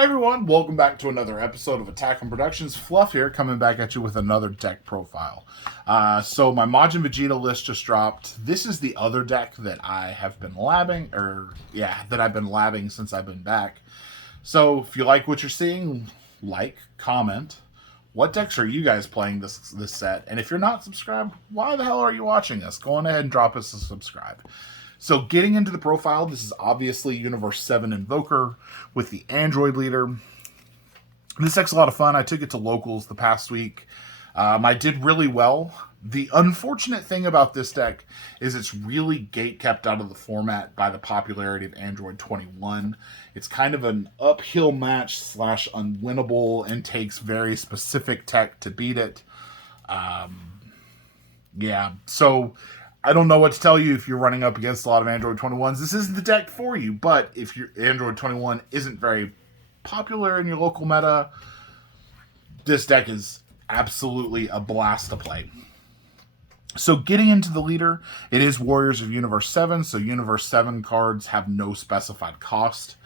Hey everyone, welcome back to another episode of Attack on Productions. Fluff here, coming back at you with another deck profile. So my Majin Vegeta list just dropped. This is the other deck that I have been that I've been labbing since I've been back. So if you like what you're seeing, like, comment. What decks are you guys playing this set? And if you're not subscribed, why the hell are you watching us? Go on ahead and drop us a subscribe. So getting into the profile, this is obviously Universe 7 Invoker with the Android leader. This deck's a lot of fun. I took it to locals the past week. I did really well. The unfortunate thing about this deck is it's really gate kept out of the format by the popularity of Android 21. It's kind of an uphill match / unwinnable and takes very specific tech to beat it. So I don't know what to tell you if you're running up against a lot of Android 21s. This isn't the deck for you, but if your Android 21 isn't very popular in your local meta, this deck is absolutely a blast to play. So getting into the leader, it is Warriors of Universe 7, so Universe 7 cards have no specified cost.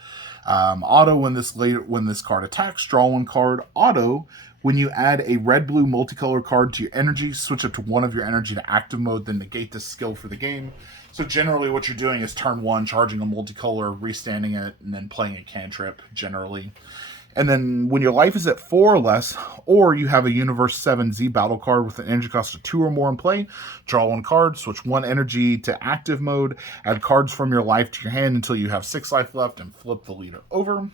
Auto, when this card attacks, draw one card. Auto, when you add a red-blue multicolor card to your energy, switch it to one of your energy to active mode, then negate this skill for the game. So generally what you're doing is turn one, charging a multicolor, restanding it, and then playing a cantrip, generally. And then when your life is at 4 or less, or you have a Universe 7 Z battle card with an energy cost of 2 or more in play, draw one card, switch one energy to active mode, add cards from your life to your hand until you have 6 life left, and flip the leader over.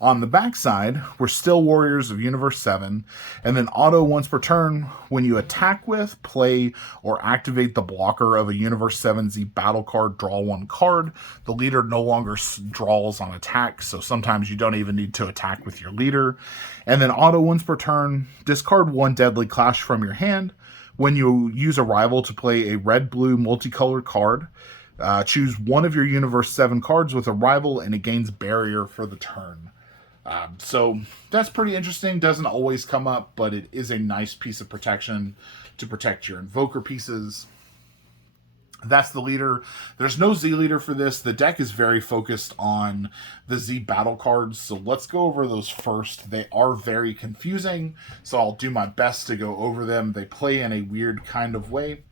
On the backside, we're still Warriors of Universe 7, and then auto once per turn, when you attack with, play, or activate the blocker of a Universe 7Z battle card, draw one card. The leader no longer draws on attack, so sometimes you don't even need to attack with your leader. And then auto once per turn, discard one Deadly Clash from your hand. When you use a rival to play a red-blue multicolored card, choose one of your Universe 7 cards with a rival, and it gains barrier for the turn. So that's pretty interesting. Doesn't always come up, but it is a nice piece of protection to protect your Invoker pieces. That's the leader. There's no Z leader for this. The deck is very focused on the Z battle cards, so let's go over those first. They are very confusing, so I'll do my best to go over them. They play in a weird kind of way.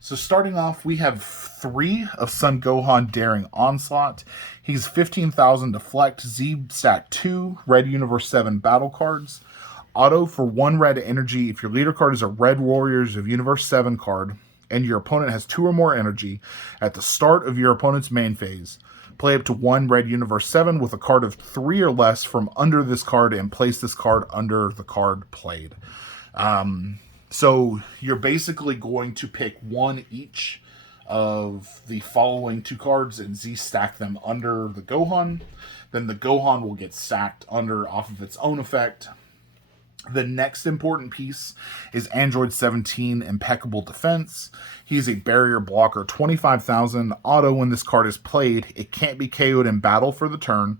So starting off, we have 3 of Son Gohan Daring Onslaught. He's 15,000 Deflect, Z stat 2, Red Universe 7 battle cards. Auto for 1 red energy. If your leader card is a Red Warriors of Universe 7 card, and your opponent has 2 or more energy, at the start of your opponent's main phase, play up to 1 Red Universe 7 with a card of 3 or less from under this card and place this card under the card played. So you're basically going to pick one each of the following 2 cards and Z-stack them under the Gohan. Then the Gohan will get stacked under off of its own effect. The next important piece is Android 17 Impeccable Defense. He's a barrier blocker, 25,000. Auto, when this card is played, it can't be KO'd in battle for the turn.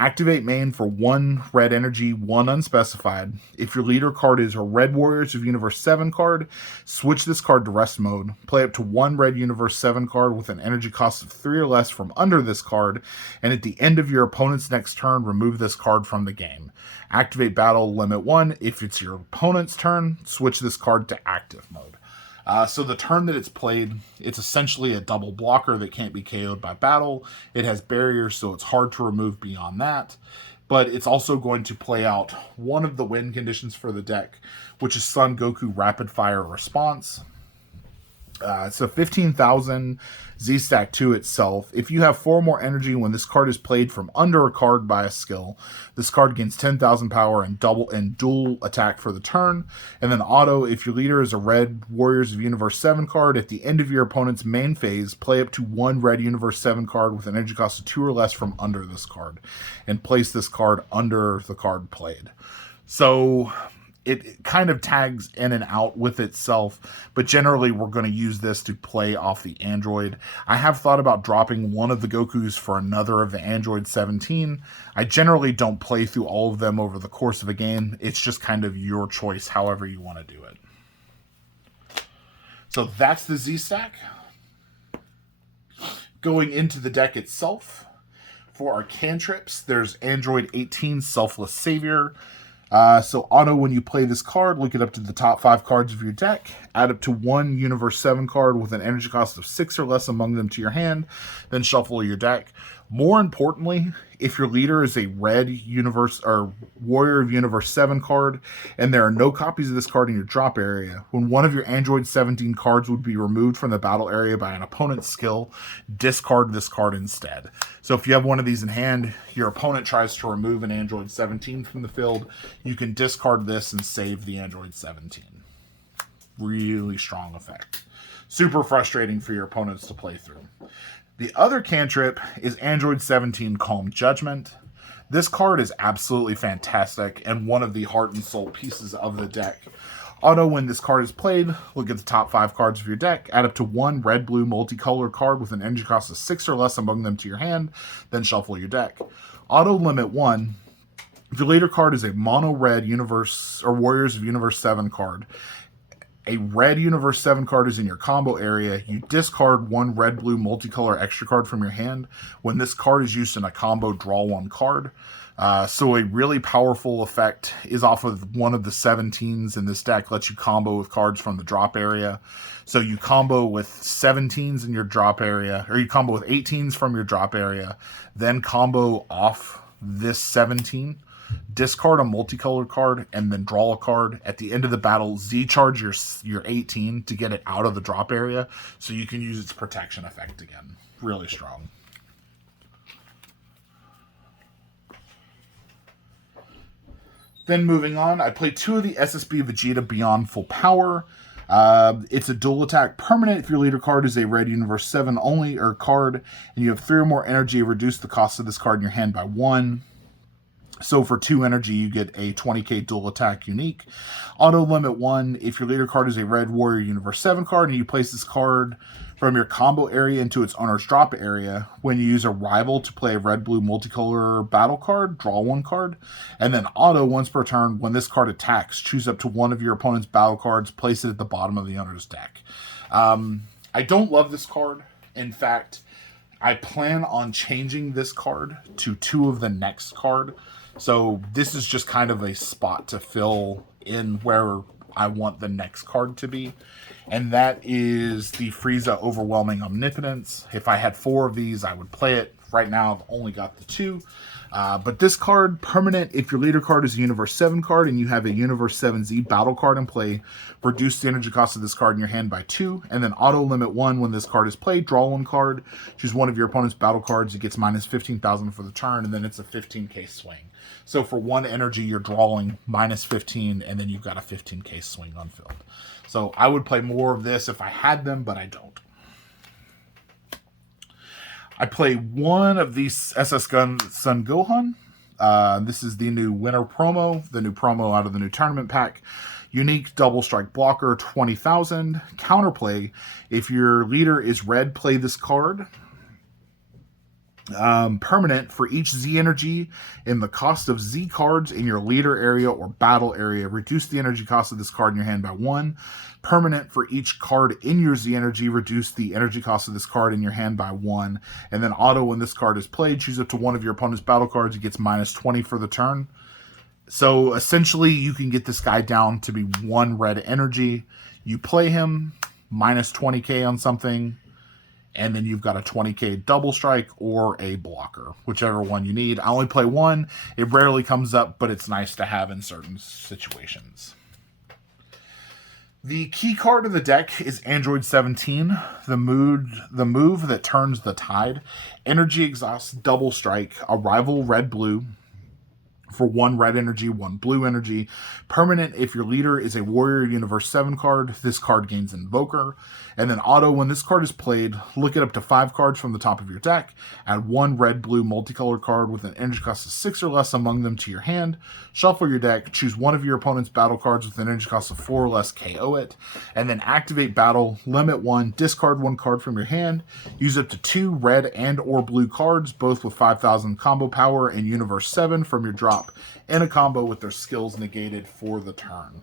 Activate main for 1 red energy, 1 unspecified. If your leader card is a Red Warriors of Universe 7 card, switch this card to rest mode. Play up to 1 Red Universe 7 card with an energy cost of 3 or less from under this card, and at the end of your opponent's next turn, remove this card from the game. Activate battle limit 1. If it's your opponent's turn, switch this card to active mode. So the turn that it's played, it's essentially a double blocker that can't be KO'd by battle. It has barriers, so it's hard to remove beyond that. But it's also going to play out one of the win conditions for the deck, which is Son Goku Rapid Fire Response. So 15,000 Z-Stack 2 itself. If you have 4 more energy when this card is played from under a card by a skill, this card gains 10,000 power and dual attack for the turn. And then auto, if your leader is a Red Warriors of Universe 7 card, at the end of your opponent's main phase, play up to 1 Red Universe 7 card with an energy cost of 2 or less from under this card, and place this card under the card played. So it kind of tags in and out with itself, but generally we're going to use this to play off the Android. I have thought about dropping one of the Gokus for another of the Android 17. I generally don't play through all of them over the course of a game. It's just kind of your choice, however you want to do it. So that's the Z-Stack. Going into the deck itself, For our cantrips, there's Android 18 Selfless Savior. So auto, when you play this card, look it up to the top 5 cards of your deck. Add up to 1 Universe 7 card with an energy cost of 6 or less among them to your hand. Then shuffle your deck. More importantly, if your leader is a red Universe or Warrior of Universe 7 card, and there are no copies of this card in your drop area, when one of your Android 17 cards would be removed from the battle area by an opponent's skill, discard this card instead. So if you have one of these in hand, your opponent tries to remove an Android 17 from the field, you can discard this and save the Android 17. Really strong effect. Super frustrating for your opponents to play through. The other cantrip is Android 17 Calm Judgment. This card is absolutely fantastic and one of the heart and soul pieces of the deck. Auto, when this card is played, look at the top 5 cards of your deck, add up to 1 red-blue multicolor card with an energy cost of 6 or less among them to your hand, then shuffle your deck. Auto limit 1. If your leader card is a mono-red Universe or Warriors of Universe 7 card, a red Universe 7 card is in your combo area, you discard 1 red-blue multicolor extra card from your hand. When this card is used in a combo, draw 1 card. So a really powerful effect is off of one of the 17s in this deck, lets you combo with cards from the drop area. So you combo with 17s in your drop area, or you combo with 18s from your drop area, then combo off this 17, discard a multicolored card, and then draw a card. At the end of the battle, Z-charge your 18 to get it out of the drop area, so you can use its protection effect again. Really strong. Then moving on, I played 2 of the SSB Vegeta Beyond Full Power. It's a dual attack permanent. If your leader card is a red Universe 7 only or card, and you have 3 or more energy, reduce the cost of this card in your hand by 1. So for 2 energy, you get a 20k dual attack unique. Auto limit 1. If your leader card is a red Warrior Universe 7 card, and you place this card from your combo area into its owner's drop area, when you use a rival to play a red-blue multicolor battle card, draw 1 card. And then auto, once per turn, when this card attacks, choose up to 1 of your opponent's battle cards, place it at the bottom of the owner's deck. I don't love this card. In fact, I plan on changing this card to 2 of the next card. So this is just kind of a spot to fill in where I want the next card to be. And that is the Frieza Overwhelming Omnipotence. If I had 4 of these, I would play it. Right now, I've only got the 2. But this card, permanent, if your leader card is a Universe 7 card and you have a Universe 7Z battle card in play, reduce the energy cost of this card in your hand by 2. And then auto limit 1 when this card is played, draw 1 card, choose 1 of your opponent's battle cards, it gets minus 15,000 for the turn, and then it's a 15k swing. So for 1 energy, you're drawing minus 15, and then you've got a 15k swing on field. So I would play more of this if I had them, but I don't. I play 1 of these SS Gun Sun Gohan. This is the new winter promo, the new promo out of the new tournament pack. Unique double strike blocker, 20,000. Counterplay, if your leader is red, play this card. Permanent, for each Z energy in the cost of Z cards in your leader area or battle area, reduce the energy cost of this card in your hand by 1. Permanent, for each card in your Z energy, reduce the energy cost of this card in your hand by 1. And then auto, when this card is played, choose up to 1 of your opponent's battle cards. It gets minus 20 for the turn. So essentially, you can get this guy down to be 1 red energy. You play him, minus 20k on something, and then you've got a 20k double strike or a blocker, whichever one you need. I only play 1. It rarely comes up, but it's nice to have in certain situations. The key card of the deck is Android 17, the move that turns the tide. Energy exhaust, double strike, a rival red-blue. For 1 red energy, 1 blue energy. Permanent, if your leader is a Warrior Universe 7 card, this card gains Invoker. And then auto, when this card is played, look at up to 5 cards from the top of your deck. Add 1 red-blue multicolored card with an energy cost of 6 or less among them to your hand. Shuffle your deck, choose 1 of your opponent's battle cards with an energy cost of 4 or less, KO it. And then activate battle, limit 1, discard 1 card from your hand. Use up to 2 red and or blue cards, both with 5,000 combo power and Universe 7 from your drop, in a combo with their skills negated for the turn.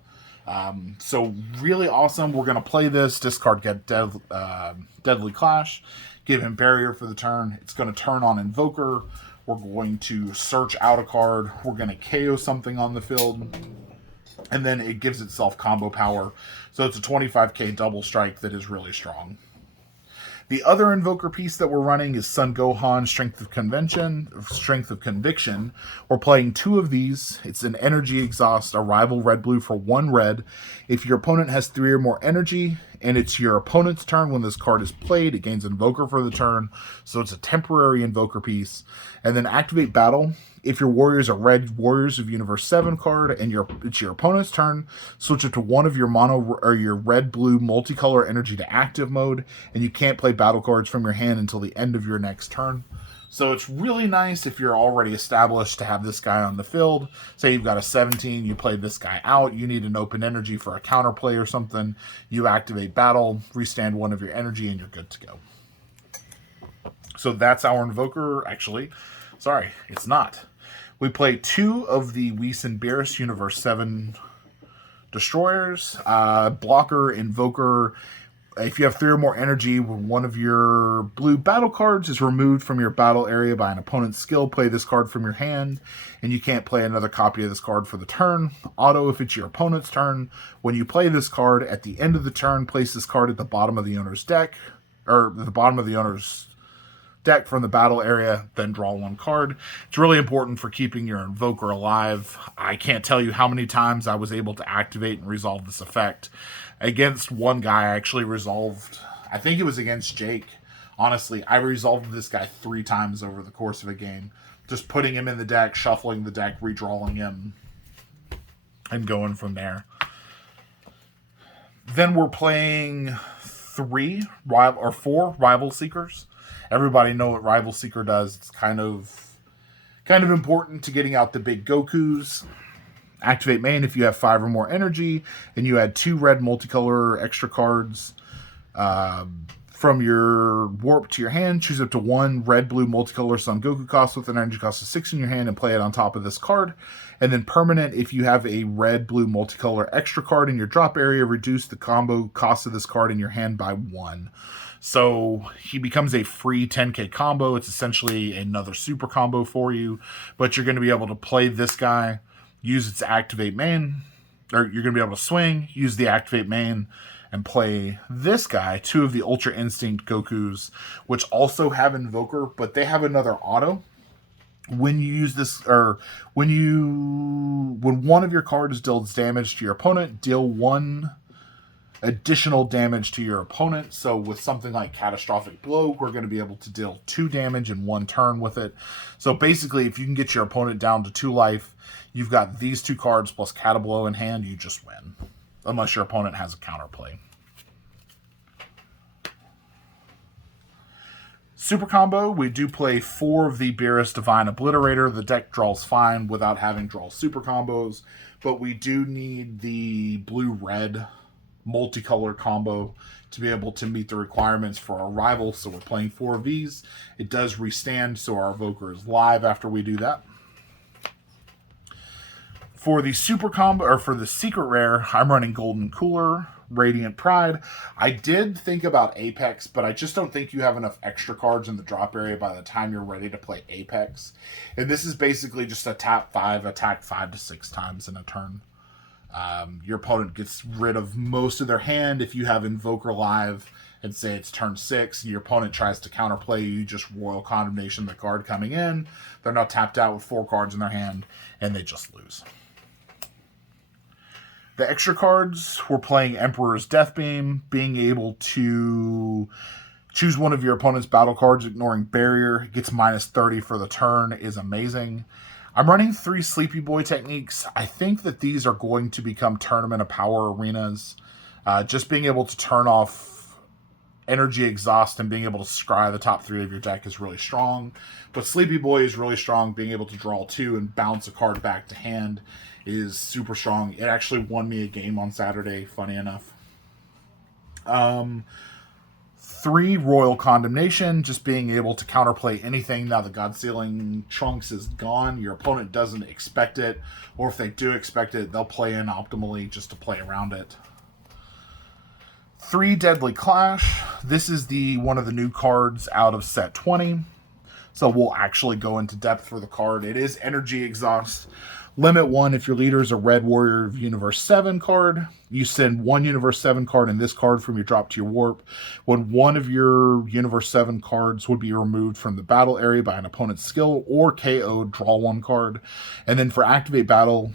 So really awesome. We're going to play this, discard get Deadly Clash, give him barrier for the turn. It's going to turn on Invoker. We're going to search out a card. We're going to KO something on the field. And then it gives itself combo power. So it's a 25k double strike that is really strong. The other Invoker piece that we're running is Sun Gohan, Strength of Conviction. We're playing 2 of these. It's an Energy Exhaust, a rival red-blue for 1 red. If your opponent has 3 or more energy, and it's your opponent's turn when this card is played, it gains Invoker for the turn. So it's a temporary Invoker piece. And then Activate Battle. If your warriors are red Warriors of Universe 7 card and it's your opponent's turn, switch it to one of your mono or your red-blue multicolor energy to active mode, and you can't play battle cards from your hand until the end of your next turn. So it's really nice if you're already established to have this guy on the field. Say you've got a 17, you play this guy out, you need an open energy for a counterplay or something, you activate battle, restand one of your energy, and you're good to go. So that's our Invoker. Actually, sorry, it's not. We play 2 of the Whis and Beerus Universe 7 Destroyers. Blocker, Invoker. If you have 3 or more energy, when one of your blue battle cards is removed from your battle area by an opponent's skill, play this card from your hand, and you can't play another copy of this card for the turn. Auto, if it's your opponent's turn. When you play this card, at the end of the turn, place this card at the bottom of the owner's deck, or the bottom of the owner's deck from the battle area, then draw 1 card. It's really important for keeping your Invoker alive. I can't tell you how many times I was able to activate and resolve this effect. Against one guy, I actually resolved, I think it was against Jake. Honestly, I resolved this guy 3 times over the course of a game. Just putting him in the deck, shuffling the deck, redrawing him, and going from there. Then we're playing 4 Rival Seekers. Everybody know what Rival Seeker does. It's kind of important to getting out the big Gokus. Activate main if you have 5 or more energy, and you add 2 red multicolor extra cards from your warp to your hand. Choose up to 1 red-blue multicolor Son Goku cost with an energy cost of 6 in your hand and play it on top of this card. And then permanent, if you have a red-blue multicolor extra card in your drop area, reduce the combo cost of this card in your hand by 1. So he becomes a free 10k combo. It's essentially another super combo for you, but you're going to be able to play this guy, use its activate main, or you're going to be able to swing, use the activate main, and play this guy, 2 of the Ultra Instinct Gokus, which also have Invoker, but they have another auto. When you use this, or when one of your cards deals damage to your opponent, deal 1 additional damage to your opponent. So with something like Catastrophic Blow, we're going to be able to deal 2 damage in 1 turn with it. So basically, if you can get your opponent down to 2 life, you've got these 2 cards plus Catablow in hand, you just win. Unless your opponent has a counterplay. Super combo, we do play 4 of the Beerus Divine Obliterator. The deck draws fine without having draw super combos, but we do need the blue-red multicolor combo to be able to meet the requirements for our rival. So we're playing 4 of these. It does restand, so our Evoker is live after we do that. For the super combo, or for the secret rare, I'm running Golden Cooler, Radiant Pride. I did think about Apex, but I just don't think you have enough extra cards in the drop area by the time you're ready to play Apex. And this is basically just a tap 5, attack 5 to 6 times in a turn. Your opponent gets rid of most of their hand. If you have Invoker live and say it's turn 6, and your opponent tries to counterplay you, just Royal Condemnation the card coming in. They're now tapped out with 4 cards in their hand, and they just lose. The extra cards, we're playing Emperor's Deathbeam. Being able to choose one of your opponent's battle cards, ignoring barrier, gets minus 30 for the turn, is amazing. I'm running 3 Sleepy Boy techniques. I think that these are going to become Tournament of Power arenas. Just being able to turn off Energy Exhaust and being able to scry the top 3 of your deck is really strong. But Sleepy Boy is really strong. Being able to draw 2 and bounce a card back to hand is super strong. It actually won me a game on Saturday, funny enough. 3 Royal Condemnation, just being able to counterplay anything now the God Sealing Trunks is gone. Your opponent doesn't expect it, or if they do expect it, they'll play in optimally just to play around it. 3 Deadly Clash. This is one of the new cards out of set 20. So we'll actually go into depth for the card. It is Energy Exhaust. Limit 1, if your leader is a Red Warrior of Universe 7 card, you send one Universe 7 card and this card from your drop to your warp. When one of your Universe 7 cards would be removed from the battle area by an opponent's skill or KO, draw one card. And then for Activate Battle,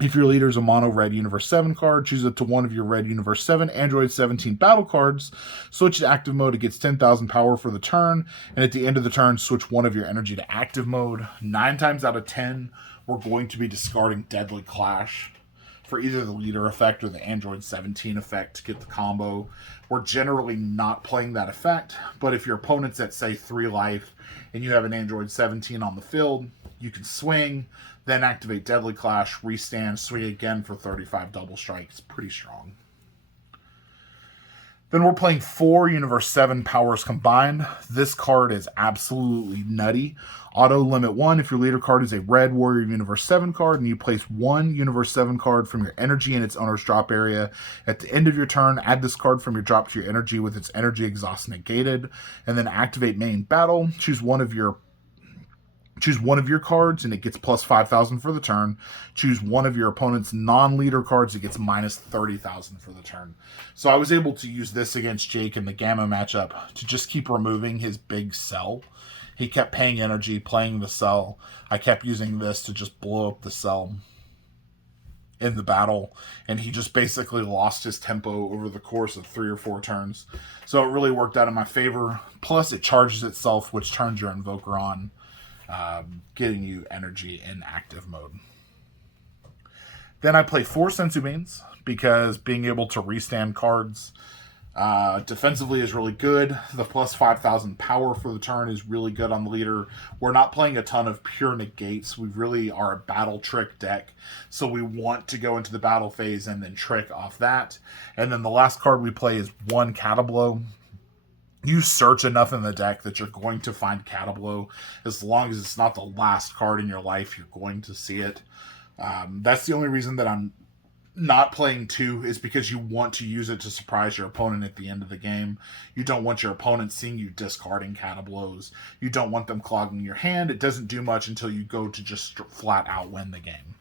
if your leader is a mono red Universe 7 card, choose it to one of your red Universe 7 Android 17 battle cards. Switch to active mode. It gets 10,000 power for the turn. And at the end of the turn, switch one of your energy to active mode. 9 times out of 10, we're going to be discarding Deadly Clash for either the leader effect or the Android 17 effect to get the combo. We're generally not playing that effect, but if your opponent's at, say, 3 life and you have an Android 17 on the field, you can swing, then activate Deadly Clash, restand, swing again for 35 double strikes. Pretty strong. Then we're playing 4 Universe 7 powers combined. This card is absolutely nutty. Auto limit 1, if your leader card is a Red Warrior Universe 7 card and you place one Universe 7 card from your energy in its owner's drop area. At the end of your turn, add this card from your drop to your energy with its energy exhaust negated. And then activate main battle. Choose one of your cards and it gets plus 5,000 for the turn. Choose one of your opponent's non-leader cards, it gets minus 30,000 for the turn. So I was able to use this against Jake in the Gamma matchup to just keep removing his big cell. He kept paying energy, playing the cell. I kept using this to just blow up the cell in the battle, and he just basically lost his tempo over the course of 3 or 4 turns. So it really worked out in my favor. Plus it charges itself, which turns your Invoker on, getting you energy in active mode. Then I play 4 Sensu Beans because being able to restand cards defensively is really good. The plus 5,000 power for the turn is really good on the leader. We're not playing a ton of pure negates. We really are a battle trick deck. So we want to go into the battle phase and then trick off that. And then the last card we play is 1 Catablow. You search enough in the deck that you're going to find Catablow. As long as it's not the last card in your life, you're going to see it. That's the only reason that I'm not playing 2 is because you want to use it to surprise your opponent at the end of the game. You don't want your opponent seeing you discarding Catablows. You don't want them clogging your hand. It doesn't do much until you go to just flat out win the game.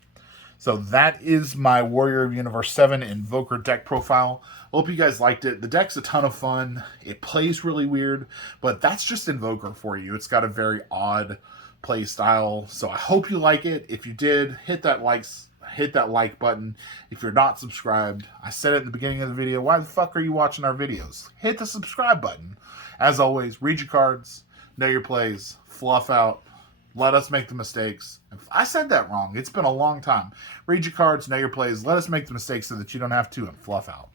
So that is my Warrior of Universe 7 Invoker deck profile. Hope you guys liked it. The deck's a ton of fun. It plays really weird, but that's just Invoker for you. It's got a very odd play style. So I hope you like it. If you did, hit that like button. If you're not subscribed, I said it at the beginning of the video, why the fuck are you watching our videos? Hit the subscribe button. As always, read your cards, know your plays, fluff out. Let us make the mistakes. I said that wrong. It's been a long time. Read your cards, know your plays. Let us make the mistakes so that you don't have to, and fluff out.